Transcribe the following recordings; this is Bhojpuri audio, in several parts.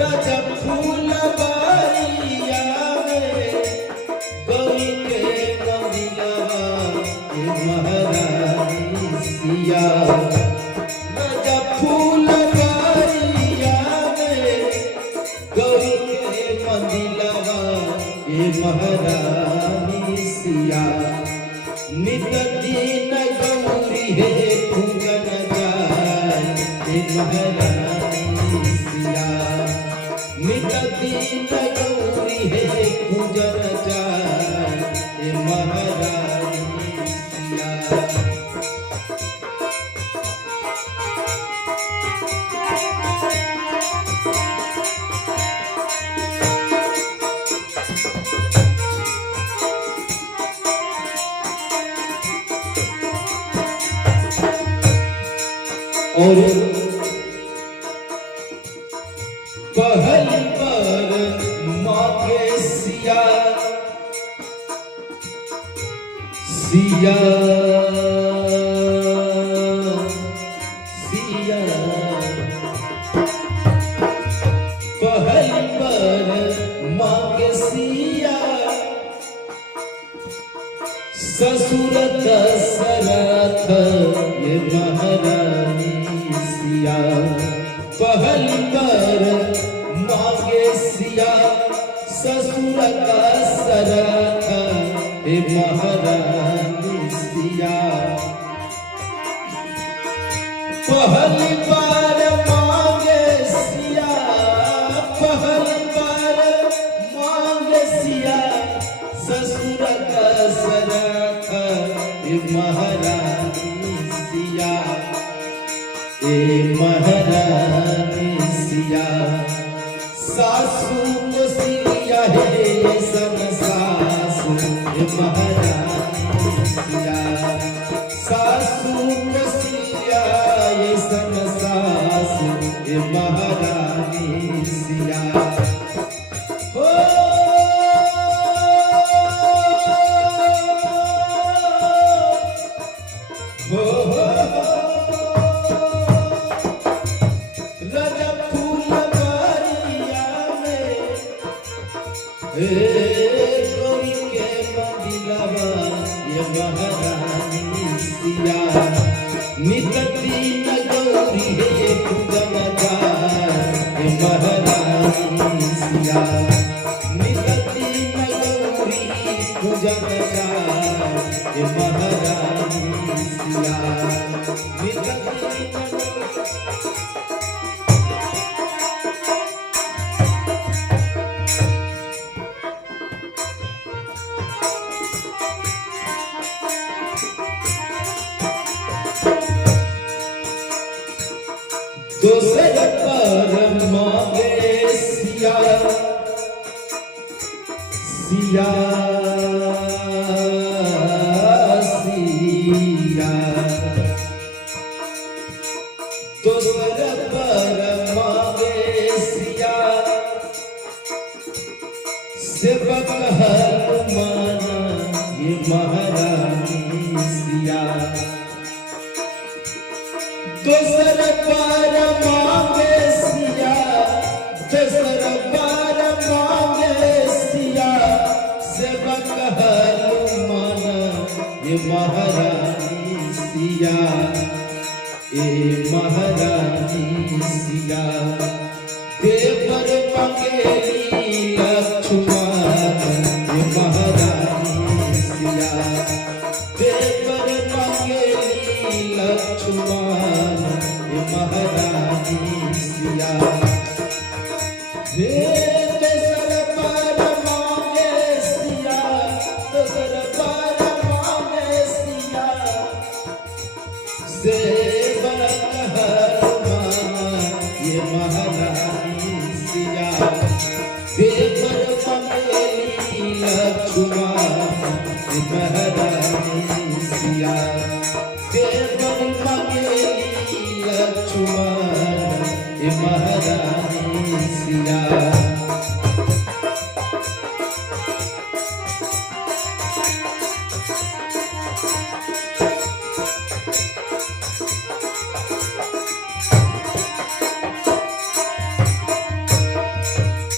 रजब फूल बारिया में गौरी के मंदिलवा ए महारानी सिया। रजब फूल बारिया में गौरी के मंदिलवा ए महारानी सिया। नित दिन गौरी है पूजन जाय ए महारानी सिया। नित दिन गौरी है पूजन जाय ए महारानी सिया। और पहल पर माँ के सिया सिया सिया। पहल पर माँ के सिया ससुर दशरथ ये महारानी सिया। पहल पर मांगे सिया ससुर दशरथ ये महारानी सिया। पहल पर मांगे सिया पहल पर मांगे सिया ससुर दशरथ ये महारानी सिया ए महारानी सिया। सासू को सिया है ये सन सासू ए महारानी सिया। सासू को सिया ये सन सासू ए महारानी सिया। हो गौरी के मंदिलवा ये महारानी सिया। नित दिन गौरी है पूजन जाय ये महारानी सिया। नित दिन गौरी पूजन जाय ये महारानी सिया। नित दिन दोसर पर मांगे सिया सिया सिया। दोसर पर मांगे सिया सेवक हनुमान ये महारानी सिया। दोसर पर मांगे सिया दोसर पर मांगे सिया सेवक हनुमान ये महारानी सिया ए महारानी सिया। देवर मंगेली लक्ष्मण ये महारानी सिया। देवर मंगेली लक्ष्मण ये महारानी सिया। दोसर पर मांगे सिया दोसर पर मांगे सिया सेवक हनुमान ये महारानी सिया। देवर मंगेली लक्ष्मण ये महारानी सिया। देवर मंगेली लक्ष्मण ये महारानी सिया।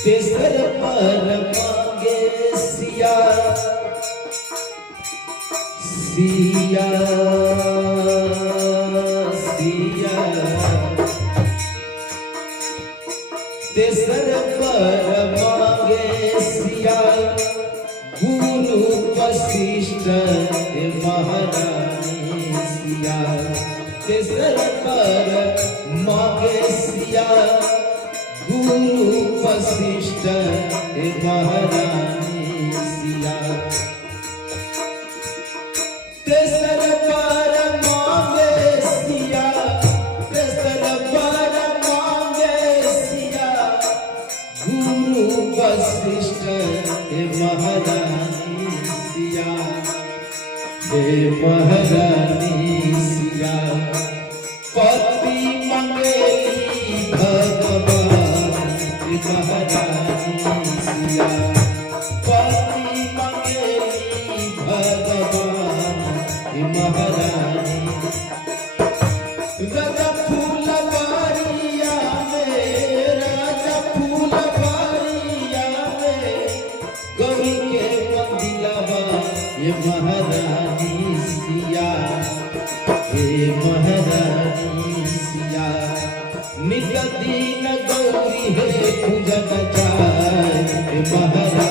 तेसर पर मांगे सिया सिया सिया तेसर पर मांगे सिया गुरु वशिष्ठ महारानी सिया तेसर पर मांगे सिया गुरु वशिष्ठ महारानी सिया तेसर पर मांगे सिया तेसर पर मांगे सिया गुरु वशिष्ठ महारानी सिया हे महारानी सिया पति मंगेली भगवान महारानी सिया पति मंगेली भगवान महारानी राजा फूल बारिया में राजा फूल बारिया में गौरी के मंदिलवा ये महारानी सिया हे महारानी सिया नित दिन गौरी है पूजन जाय महारानी।